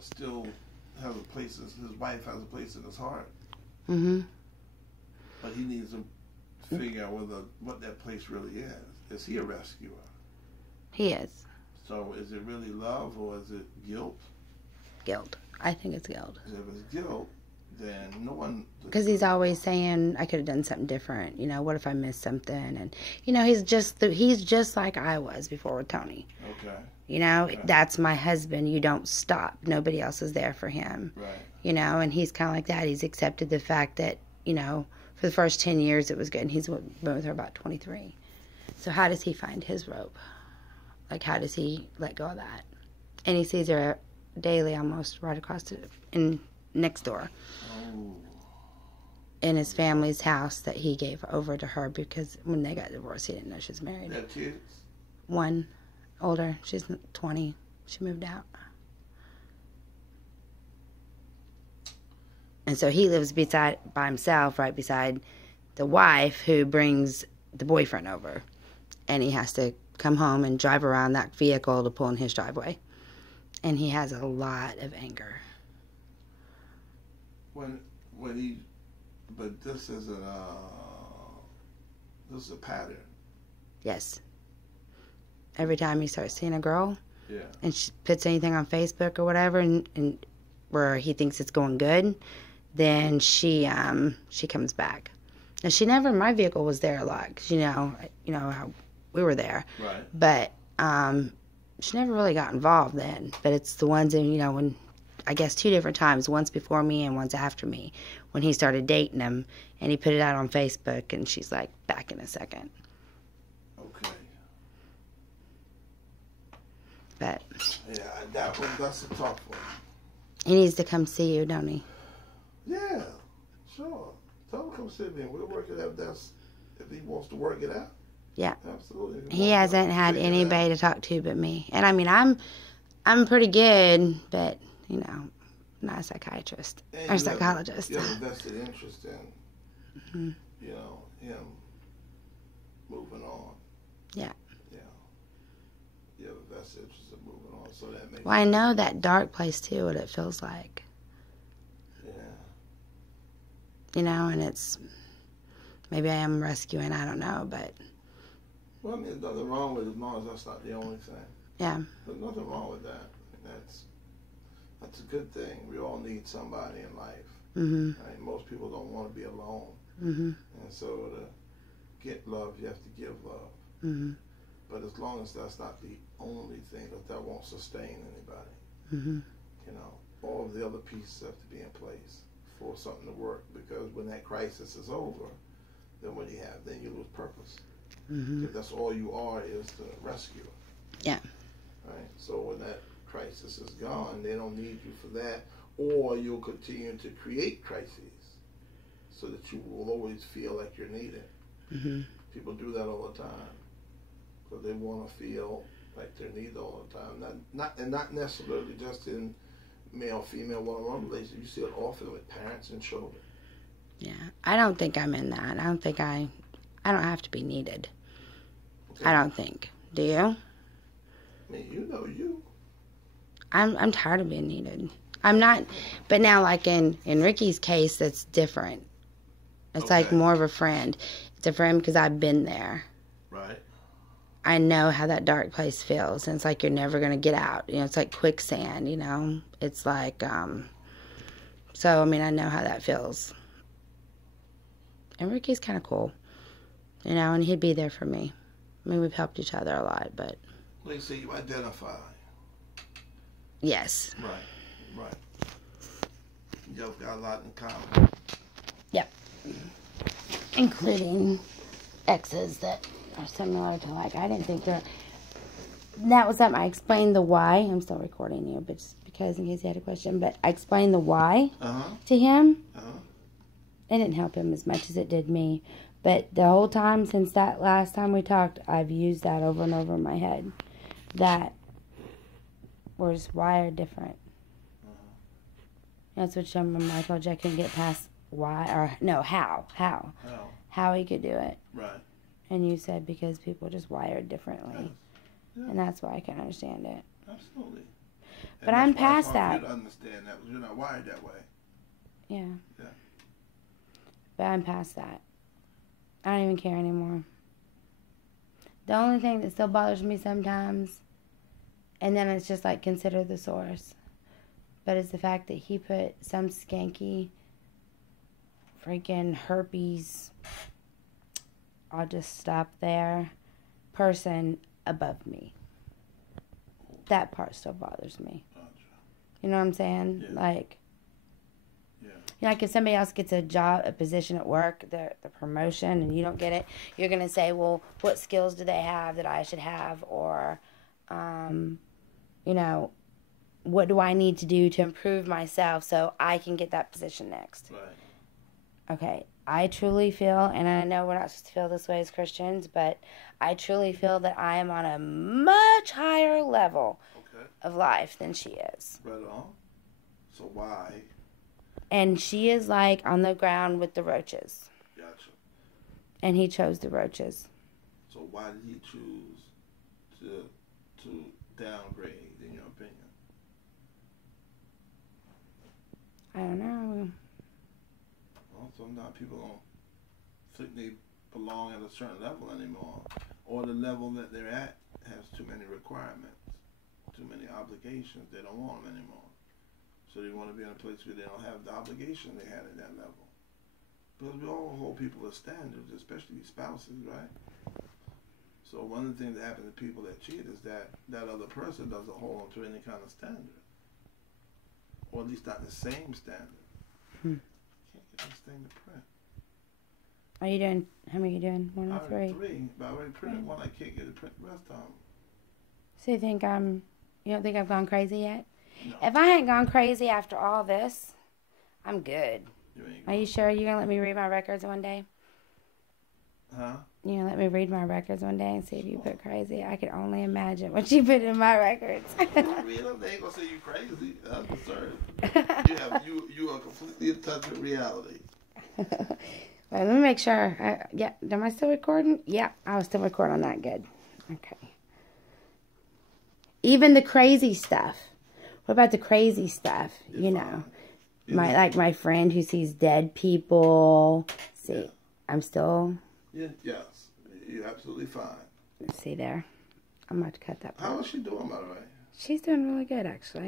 still has a place. His wife has a place in his heart. Mm-hmm. But he needs to figure out what that place really is. Is he a rescuer? He is. So is it really love or is it guilt? Guilt. I think it's guilt. If it's guilt, then no one... Because he's always saying, I could have done something different. You know, what if I missed something? And, you know, he's just like I was before with Tony. Okay. You know, okay. That's my husband. You don't stop. Nobody else is there for him. Right. You know, and he's kind of like that. He's accepted the fact that, you know, for the first 10 years it was good. And he's been with her about 23. So how does he find his rope? Like, how does he let go of that? And he sees her daily, almost right across next door. Oh. In his family's house that he gave over to her because when they got divorced, he didn't know she was married. They have kids? One, older. She's 20. She moved out. And so he lives by himself, right beside the wife who brings the boyfriend over. And he has to come home and drive around that vehicle to pull in his driveway. And he has a lot of anger. But this is a pattern. Yes. Every time he starts seeing a girl, yeah, and she puts anything on Facebook or whatever, and where he thinks it's going good, then she comes back. Now my vehicle was there a lot, 'cause you know how we were there. Right. But she never really got involved then. But it's the ones when I guess 2 different times, once before me and once after me, when he started dating him, and he put it out on Facebook, and she's like, back in a second. Okay. But yeah, that's a tough one. He needs to come see you, don't he? Yeah, sure. Tell him to come see me. We'll work it out. If he wants to work it out. Yeah. Absolutely. He hasn't had anybody to talk to but me. And I mean, I'm pretty good, but, you know, I'm not a psychiatrist or psychologist. You have a vested interest in, you know, him moving on. Yeah. Yeah. You have a vested interest in moving on, so that makes... Well, I know that dark place, too, what it feels like. Yeah. You know, and it's... Maybe I am rescuing, I don't know, but... Well, I mean, there's nothing wrong with it as long as that's not the only thing. Yeah. There's nothing wrong with that. That's a good thing. We all need somebody in life. Mm-hmm. I mean, most people don't want to be alone. Mm-hmm. And so to get love, you have to give love. Mm-hmm. But as long as that's not the only thing, that won't sustain anybody. Mm-hmm. You know, all of the other pieces have to be in place for something to work. Because when that crisis is over, then what do you have? Then you lose purpose. Mm-hmm. If that's all you are is the rescuer. Yeah. Right? So when that crisis is gone, they don't need you for that. Or you'll continue to create crises so that you will always feel like you're needed. Mm-hmm. People do that all the time. Because they want to feel like they're needed all the time. Not necessarily just in male-female one-on-one relationships. You see it often with parents and children. Yeah. I don't think I'm in that. I don't have to be needed. Okay. I don't think. Do you? I mean, you know you. I'm tired of being needed. I'm not, but now like in Ricky's case, that's different. It's like more of a friend. It's a friend because I've been there. Right. I know how that dark place feels, and it's like you're never going to get out. You know, it's like quicksand, you know. It's like, so, I mean, I know how that feels. And Ricky's kind of cool, you know, and he'd be there for me. I mean, we've helped each other a lot, but... Like, so you identify. Yes. Right. You've got a lot in common. Yep. Including exes that are similar to, like, I didn't think that was something I explained the why. I'm still recording you, but just because in case you had a question. But I explained the why to him. It didn't help him as much as it did me. But the whole time since that last time we talked, I've used that over and over in my head. That we're just wired different. That's what I told you I couldn't get past why, or no, how he could do it. Right. And you said because people are just wired differently. Yes. Yeah. And that's why I can understand it. Absolutely. But I'm past that. You understand that, because you're not wired that way. Yeah. Yeah. But I'm past that. I don't even care anymore. The only thing that still bothers me sometimes, and then it's just like consider the source, but it's the fact that he put some skanky freaking herpes, I'll just stop there, person above me. That part still bothers me. Gotcha. You know what I'm saying? Yeah. Like, yeah. You know, like if somebody else gets a position at work, the promotion, and you don't get it, you're going to say, well, what skills do they have that I should have? Or, you know, what do I need to do to improve myself so I can get that position next? Right. Okay, I truly feel, and I know we're not supposed to feel this way as Christians, but I truly feel that I am on a much higher level of life than she is. Right on. So why? And she is like on the ground with the roaches. Gotcha. And he chose the roaches. So why did he choose to downgrade, in your opinion? I don't know. Well, sometimes people don't think they belong at a certain level anymore, or the level that they're at has too many requirements, too many obligations. They don't want them anymore. So they want to be in a place where they don't have the obligation they had at that level. Because we all hold people as standards, especially spouses, right? So one of the things that happens to people that cheat is that that other person doesn't hold on to any kind of standard. Or at least not the same standard. Can't get this thing to print. Are you doing, how many are you doing? 1 or 3? 3, but I already printed one. I can't get it print the rest of them. So you don't think I've gone crazy yet? No. If I ain't gone crazy after all this, I'm good. Are you sure you're going to let me read my records one day? Huh? You going to let me read my records one day and see if you put crazy? I can only imagine what you put in my records. Read them. They ain't going to say you crazy. I'm concerned. You are completely in touch with reality. Well, let me make sure. Am I still recording? Yeah, I was still recording on that. Good. Okay. Even the crazy stuff. What about the crazy stuff? You know, my friend who sees dead people. See, I'm still. Yeah, yes, you're absolutely fine. See there, I'm about to cut that part. How is she doing, by the way? She's doing really good, actually.